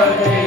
Hare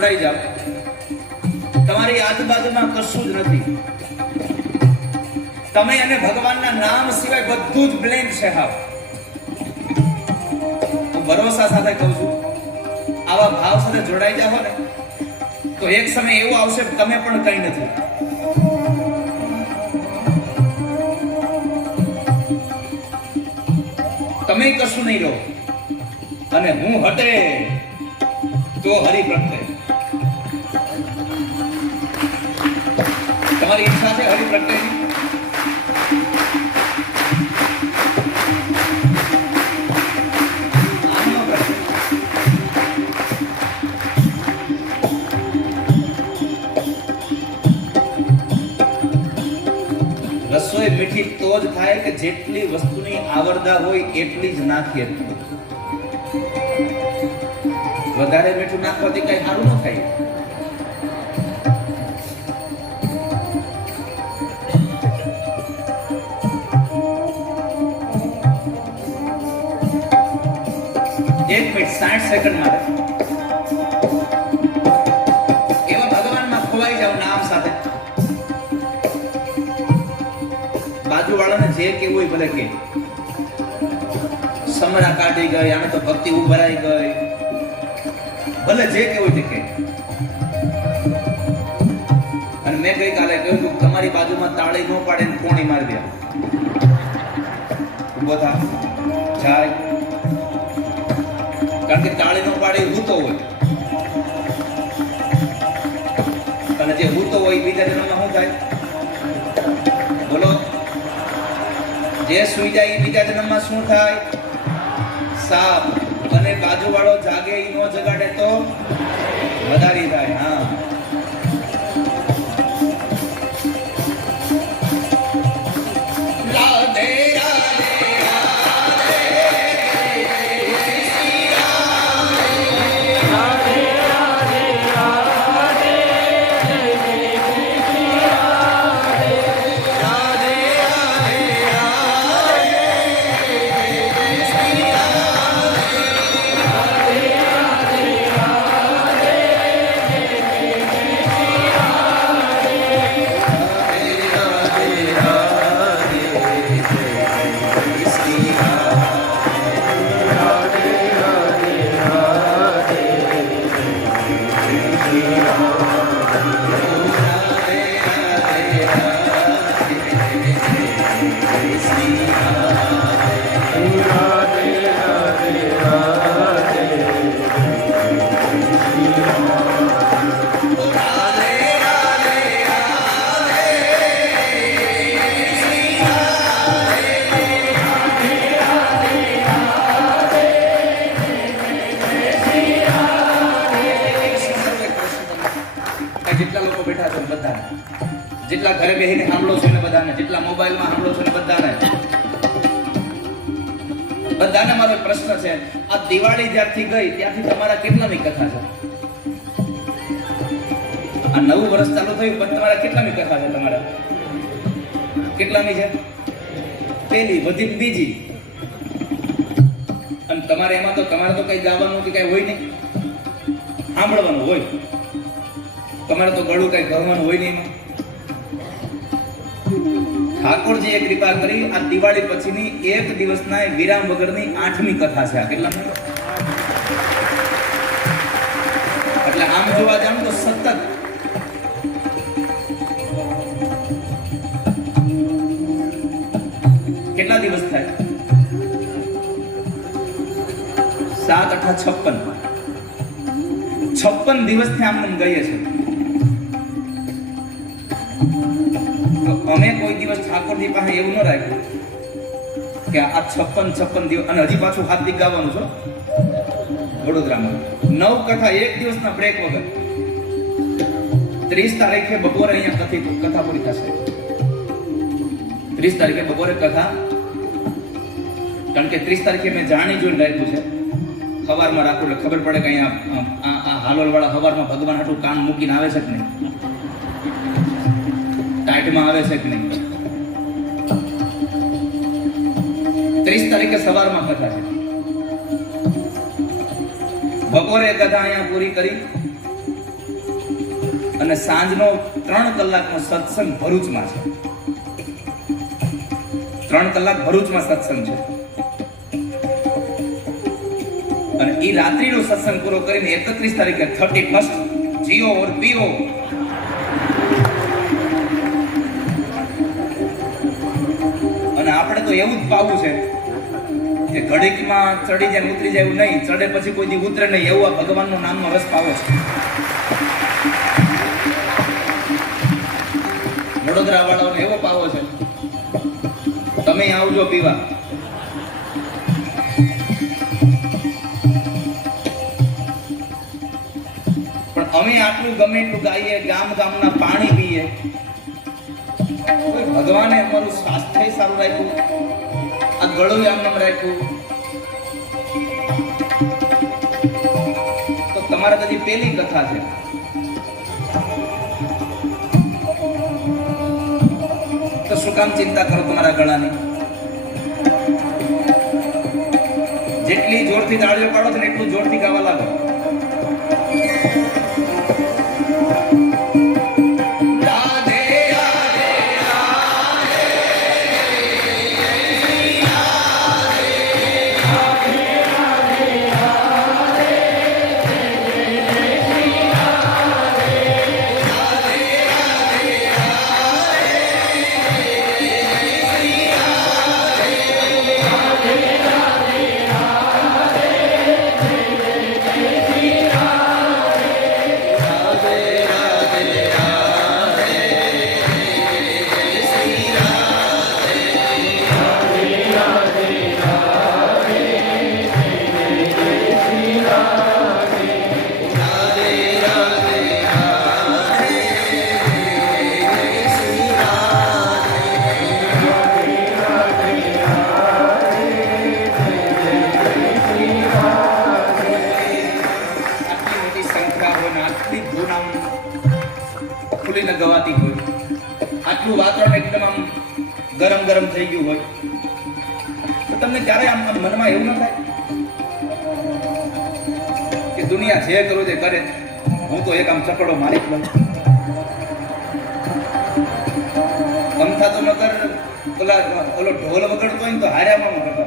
જોડાઈ જાઓ તમારી આજુબાજુમાં કશું જ નથી. તમે અને ભગવાનના નામ સિવાય બધું જ બ્લેન્ક છે હા ભરોસા સાથે કહું છું, આવા ભાવ સાથે જોડાઈ જાઓ ને, તો એક સમય એવો આવશે, તમે પણ કઈ નથી. તમે કશું નહીં રહો. અને હું હટે તો હરિ તમારી ઈચ્છા છે હરિ પ્રગટે આમ ન પ્રગટે. રસોઈ મીઠી તો જ થાય કે જેટલી વસ્તુની આવરદા હોય એટલી જ નાખીએ. વધારે મીઠું નાખવાથી કઈ સારું ન થાય. એક મિનિટ સાઠ સેકન્ડ માટે એવા ભગવાનમાં ખોવાઈ જાવ નામ સાથે. બાજુવાળાને જે કેવું હોય ભલે કે સમરા કાઢી ગઈ આને તો ભક્તિ ઉભરાઈ ગઈ. ભલે જે કેવું તે કે અને મેં ગઈકાલે કહ્યું હતું તમારી બાજુમાં તાળી ન પાડે કોણી મારી દે. થા. જાય. કારણ કે તાળી નો પાડે હૂતો હોય. અને જે હૂતો હોય બીજા જન્મમાં શું થાય? બોલો. જે સુઈ જાય એ બીજા જન્મમાં શું થાય? સાપ. અને બાજુવાળો જાગે એ નો જગાડે તો વધારી થાય. હા. બધાને મારો પ્રશ્ન છે. આ દિવાળી જ્યારથી ગઈ ત્યાંથી તમારા કેટલામી કથા છે? આ નવું વર્ષ ચાલુ થયું, પણ તમારા કેટલામી કથા છે તમારા? કેટલામી છે? પેલી બધી બીજી. અને તમારે એમાં તો, તમારે તો કઈ ગાવાનું કે કઈ હોય નહીં? સાંભળવાનું હોય. તમારે તો ગળું કઈ કરવાનું હોય નહીં એમાં? ઠાકોરજીએ કૃપા કરી આ દિવાળી પછીની એક દિવસના વિરામ વગરની આઠમી કથા છે આ કેટલા? એટલે આમ જોવા જાવ તો સતત કેટલા દિવસ થાય? સાત અઠા છપ્પન. છપ્પન દિવસથી આમ ગઈએ છે અમે કોઈ દિવસ ઠાકોરજી પાસે એવું ન રાખ્યું કે આ છપ્પન છપ્પન દિવસ અને હજી પાછું હાથ ગાવાનું છો વડોદરામાં. નવ કથા એક દિવસના બ્રેક વગર. ત્રીસ તારીખે બપોરે અહીંયા કથિત કથા પૂરી થશે. ત્રીસ તારીખે બપોરે કથા. કારણ કે ત્રીસ તારીખે મેં જાણી જોઈને રાખ્યું છે. સવારમાં રાખું એટલે ખબર પડે કે અહીંયા આ આ હાલોલ સવારમાં ભગવાન હાટું કાન મૂકીને આવે છે કે નહીં. ટાઈટમાં આવે છે કે નહીં? ત્રીસ તારીખે સવારમાં કથા છે. બપોરે કથા અહીંયા પૂરી કરી અને સાંજનો ત્રણ કલાકનો સત્સંગ ભરૂચમાં છે. ત્રણ કલાક ભરૂચમાં સત્સંગ છે. અને એ રાત્રિનો સત્સંગ પૂરો કરીને એકત્રીસ તારીખે થર્ટી ફર્સ્ટ જીઓ ઓર પીઓ આપણે તો એવું જ પાવું છે કે ઘડીકમાં ચડી જાય ઉતરી જાય એવું નહીં. ચડે પછી કોઈ દી ઉતરે નહીં. એવું આ ભગવાનનું નામનો રસ પાવો છે. વડોદરા વાળાઓને એવો પાવો છે. તમે આવજો પીવા. પણ અમે આટલું ગમે એટલું ગાઈએ, ગામ ગામના પાણી પીએ ભગવાને અમારું સ્વાસ્થ્ય સારું રાખ્યું. આ ગળું આમ રાખ્યું. તો તમારા બધી પેલી કથા છે. તો શું કામ ચિંતા કરો તમારા ગળાની? જેટલી જોરથી તાળીઓ કાઢો ને એટલું જોરથી ગાવા લાગો. તમને ક્યારે આમ મનમાં એવું ન થાય? કે દુનિયા જે કરો તે કરે. હું તો એક આમ ચકડો માલિક બન. અમથા તો મગર ઓલા ઓલો ઢોલ વગડતો હોય ને તો હાર્યામાં વગડતો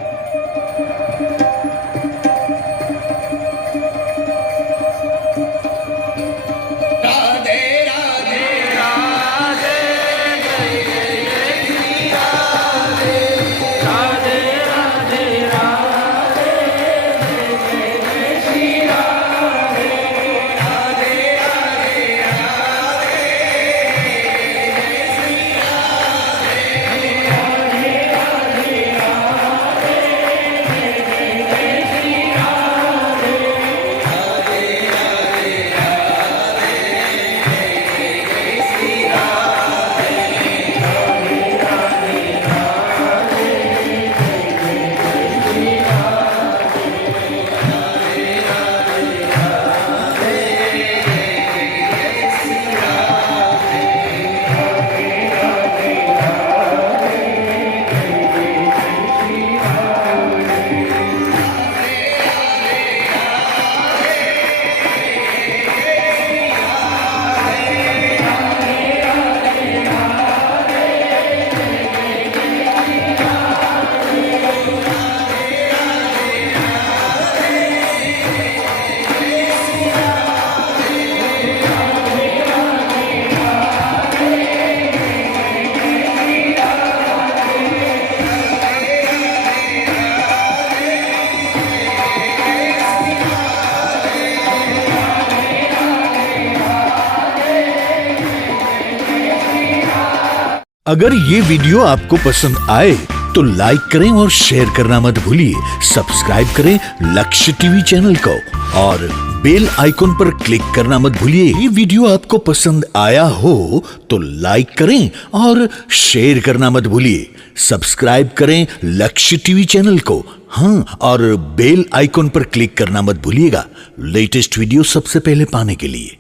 अगर ये वीडियो आपको पसंद आए तो लाइक करें और शेयर करना मत भूलिए। सब्सक्राइब करें लक्ष्य टीवी चैनल को और बेल आइकॉन पर क्लिक करना मत भूलिए। ये वीडियो आपको पसंद आया हो तो लाइक करें और शेयर करना मत भूलिए। सब्सक्राइब करें लक्ष्य टीवी चैनल को। हाँ और बेल आइकॉन पर क्लिक करना मत भूलिएगा। लेटेस्ट वीडियो सबसे पहले पाने के लिए।